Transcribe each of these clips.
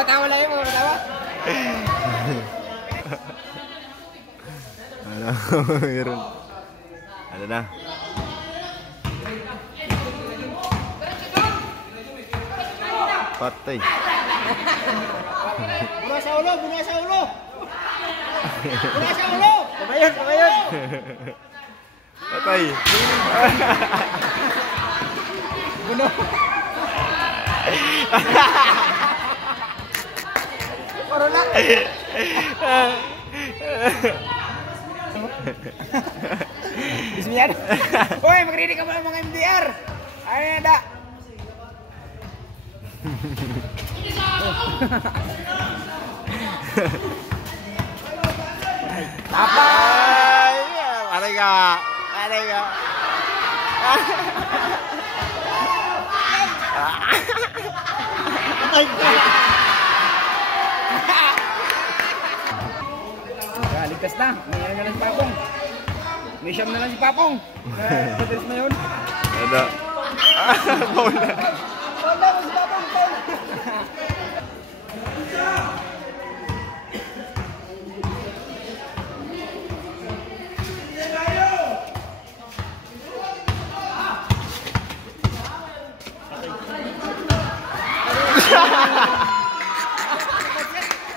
Patawa lang yun, patawa. Ano, meron. Ano na? Patay. Buna sa ulo, buna sa ulo. Buna sa ulo. Pabayan, pabayan. Patay. Buno. Corona. Bismillah. Hoy, magrinig ka ba ng mga MDR? Ay, ada. Apa? Aray ka. Aray ka. Ligtas na. May ano na lang si Papong. May siyam na lang si Papong. Ligtas na yun. Ano? Bola. Wala mo si Papong.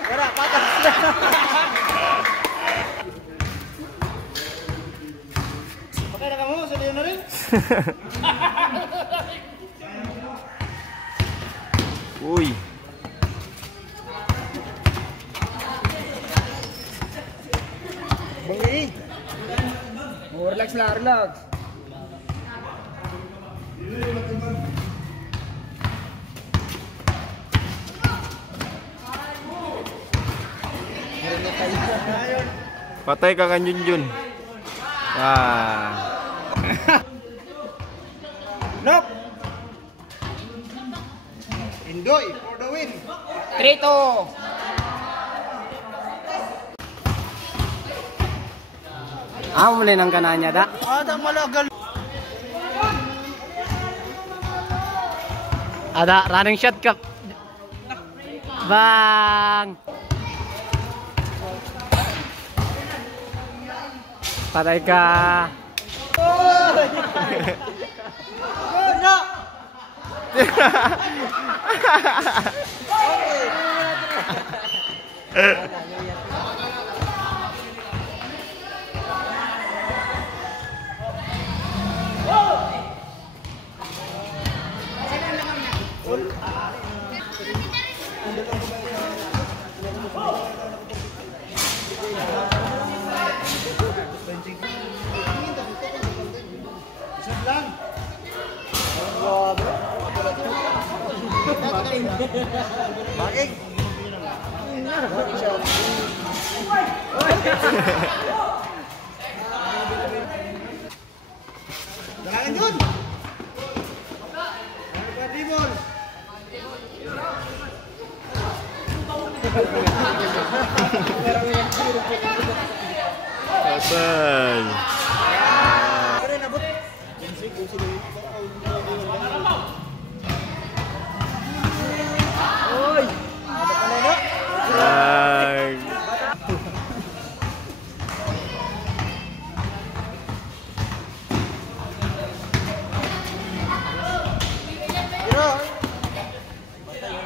Wala, patas na. Okay na kamu, sabihin na rin. Uy. Bungi. Relax lang, relax. Patay ka kan Junjun. Ah. Nope. Indoy for the win. Trito. Muli ng kananya da. Ada malagal. Ada running shot ka. Bang. Patay ka. Bakit? Dalangan yun! Patibol! Patay.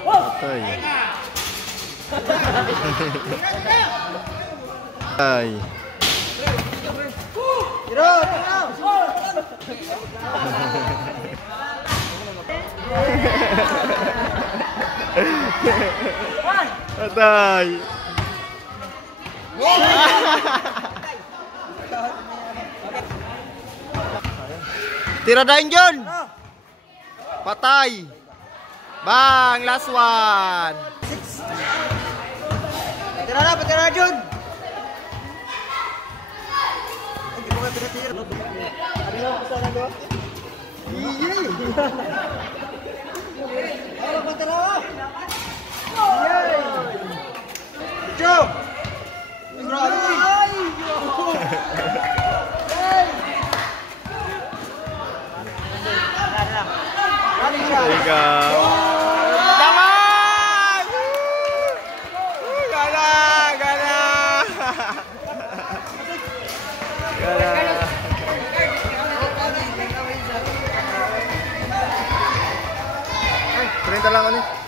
Patay. Ay. Patay. Tira dahin Jun. Patay. Bang, last one. Patira Jun. Ikaw. Naman! 30 lang ulit.